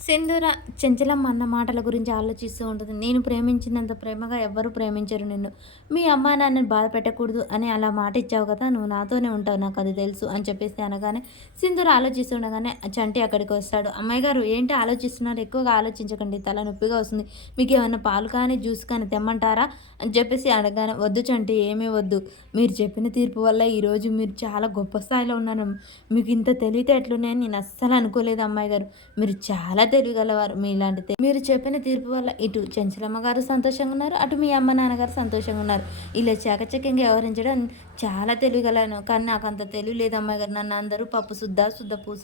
సింధూర చెంచలమ్మ అన్న మాటల గురించి ఆలోచిస్తూ ఉంటుంది. నేను ప్రేమించినంత ప్రేమగా ఎవ్వరూ ప్రేమించరు నిన్ను. మీ అమ్మ నాన్నని బాధ పెట్టకూడదు అని అలా మాట ఇచ్చావు కదా నువ్వు నాతోనే ఉంటావు నాకు అది తెలుసు అని చెప్పేసి అనగానే సింధూర ఆలోచిస్తుండగానే చంటి అక్కడికి వస్తాడు. అమ్మాయి గారు ఏంటి ఆలోచిస్తున్నారు? ఎక్కువగా ఆలోచించకండి తల నొప్పిగా వస్తుంది. మీకు ఏమైనా పాలు కానీ జ్యూస్ కానీ తెమ్మంటారా? అని చెప్పేసి అనగానే వద్దు చంటి ఏమీ వద్దు. మీరు చెప్పిన తీర్పు వల్ల ఈరోజు మీరు చాలా గొప్ప స్థాయిలో ఉన్నాను మీకు ఇంత తెలివితేటలున్నాయని నేను అస్సలు అనుకోలేదు అమ్మాయి గారు. మీరు చాలా తెలివిగలవారు మీలాంటి మీరు చెప్పిన తీర్పు వల్ల ఇటు చెంచలమ్మ గారు సంతోషంగా ఉన్నారు అటు మీ అమ్మ నాన్నగారు సంతోషంగా ఉన్నారు. ఇలా చాకచక్యంగా వ్యవహరించడం చాలా తెలివిగలను కానీ నాకు అంత తెలివి లేదు అమ్మాయి గారు. నన్ను అందరూ పప్పు శుద్ధ శుద్ధ పూస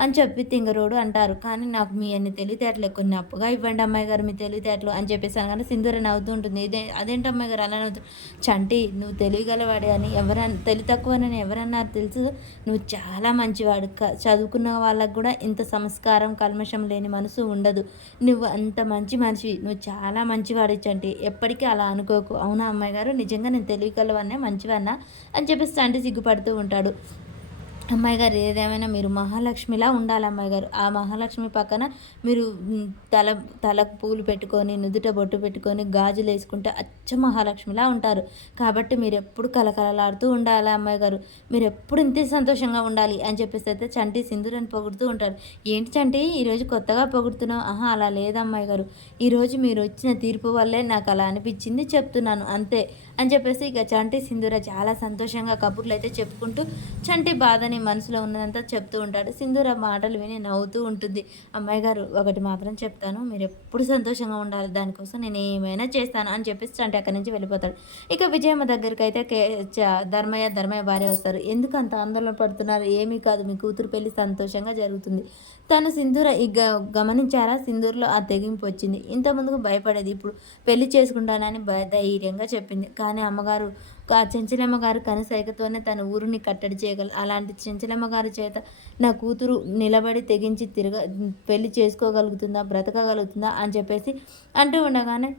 అని చెప్పి తింగరోడు అంటారు. కానీ నాకు మీ అన్ని తెలివితేటలు. కొన్ని అప్పుగా ఇవ్వండి అమ్మాయి గారు మీ తెలివితేటలు అని చెప్పేసి అనగానే సింధూర నవ్వుతూ ఉంటుంది. ఇదే అదేంటి అమ్మాయి గారు అలా నవ్వుతూ చంటి నువ్వు తెలివిగలవాడే అని ఎవరన్నా తెలివి తక్కువనని ఎవరన్నారు తెలుసు? నువ్వు చాలా మంచివాడు. క- చదువుకున్న వాళ్ళకు కూడా ఇంత సంస్కారం కల్మషం లేని మనసు ఉండదు. నువ్వు అంత మంచి మనిషి నువ్వు చాలా మంచివాడు చంటి ఎప్పటికీ అలా అనుకోకు. అవునా అమ్మాయి గారు? నిజంగా నేను తెలివిగలవన్నా మంచివన్నా అని చెప్పేసి చంటి సిగ్గుపడుతూ ఉంటాడు. అమ్మాయి గారు ఏదేమైనా మీరు మహాలక్ష్మిలా ఉండాలి అమ్మాయి గారు? ఆ మహాలక్ష్మి పక్కన మీరు తల తలకు పూలు పెట్టుకొని నుదుట బొట్టు పెట్టుకొని గాజులు వేసుకుంటే అచ్చ మహాలక్ష్మిలా ఉంటారు. కాబట్టి మీరు ఎప్పుడు కలకలలాడుతూ ఉండాలి అమ్మాయి గారు? మీరు ఎప్పుడు ఇంతే సంతోషంగా ఉండాలి అని చెప్పేసి అయితే చంటి సింధురని పొగుడుతూ ఉంటారు. ఏంటి చంటి? ఈరోజు కొత్తగా పొగుడుతున్నావు. ఆహా అలా లేదు అమ్మాయి గారు? ఈరోజు మీరు వచ్చిన తీర్పు వల్లే నాకు అలా అనిపించింది చెప్తున్నాను. అంతే అని చెప్పేసి ఇక చంటి సింధూర చాలా సంతోషంగా కబుర్లు అయితే చెప్పుకుంటూ చంటి బాధని మనసులో ఉన్నదంతా చెప్తూ ఉంటాడు. సింధూర మాటలు విని నవ్వుతూ ఉంటుంది. అమ్మాయి గారు ఒకటి మాత్రం చెప్తాను. మీరు ఎప్పుడు సంతోషంగా ఉండాలి. దానికోసం నేను ఏమైనా చేస్తాను అని చెప్పేసి అంటే అక్కడి నుంచి వెళ్ళిపోతాడు. ఇక విజయమ్మ దగ్గరికి అయితే కే చ- ధర్మయ్య ధర్మయ్య భార్య వస్తారు. ఎందుకు అంత ఆందోళన పడుతున్నారు? ఏమీ కాదు. మీ కూతురు పెళ్ళి సంతోషంగా జరుగుతుంది. తను సింధూర ఇక గమనించారా? సింధూర్లో ఆ తెగింపు వచ్చింది. ఇంత ముందుకు భయపడేది ఇప్పుడు పెళ్ళి చేసుకుంటానని భయ- ధైర్యంగా చెప్పింది. కానీ అమ్మగారు చెంచలమ్మ గారు కనసైకతోనే తన ఊరిని కట్టడి చేయగలరు అలాంటి చెంచలమ్మ గారి చేత నా కూతురు నిలబడి తెగించి తిరగ పెళ్ళి చేసుకోగలుగుతుందా బ్రతకగలుగుతుందా అని చెప్పేసి అంటూ ఉండగానే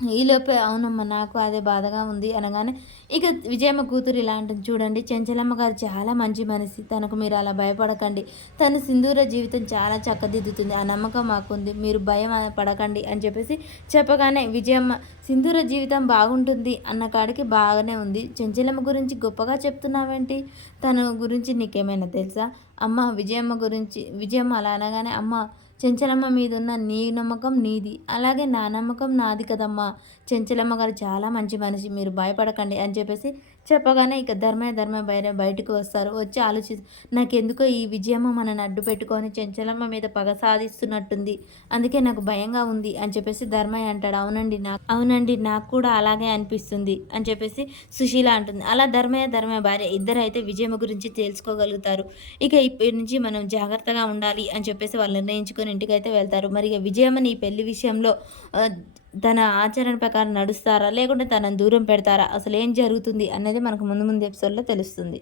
ఈలోపే అవునమ్మా నాకు అదే బాధగా ఉంది అనగానే ఇక విజయమ్మ కూతురు ఇలాంటి చూడండి చెంచలమ్మ గారు చాలా మంచి మనిషి తనకు మీరు అలా భయపడకండి తన సింధూర జీవితం చాలా చక్కదిద్దుతుంది ఆ నమ్మకం మాకుంది మీరు భయం పడకండి అని చెప్పేసి చెప్పగానే విజయమ్మ సింధూర జీవితం బాగుంటుంది అన్న కాడికి బాగానే ఉంది. చెంచలమ్మ గురించి గొప్పగా చెప్తున్నావేంటి? తన గురించి నీకేమైనా తెలుసా? అమ్మ విజయమ్మ గురించి విజయమ్మ అలా అనగానే అమ్మ చెంచలమ్మ మీద ఉన్న నీ నమ్మకం నీది. అలాగే నా నమ్మకం నాది కదమ్మా. చెంచలమ్మ గారు చాలా మంచి మనిషి. మీరు భయపడకండి అని చెప్పేసి చెప్పగానే ఇక ధర్మయ్య ధర్మయ్య బయట బయటకు వస్తారు. వచ్చి ఆలోచి నాకెందుకో ఈ విజయమ్మ మనని అడ్డు పెట్టుకొని చెంచలమ్మ మీద పగ సాధిస్తున్నట్టుంది. అందుకే నాకు భయంగా ఉంది అని చెప్పేసి ధర్మయ్య అంటాడు. అవునండి నాకు అవునండి నాకు కూడా అలాగే అనిపిస్తుంది అని చెప్పేసి సుశీల అంటుంది. అలా ధర్మయ్య ధర్మయ్య భార్య ఇద్దరు అయితే విజయమ్మ గురించి తెలుసుకోగలుగుతారు. ఇక ఇప్పటి నుంచి మనం జాగ్రత్తగా ఉండాలి అని చెప్పేసి వాళ్ళు నిర్ణయించుకొని ఇంటికి అయితే వెళ్తారు. మరి ఇక విజయమ్మని ఈ పెళ్ళి విషయంలో తన ఆచరణ ప్రకారం నడుస్తారా? లేకుంటే తనని దూరం పెడతారా? అసలు ఏం జరుగుతుంది? అనేది మనకు ముందు ముందు ఎపిసోడ్లో తెలుస్తుంది.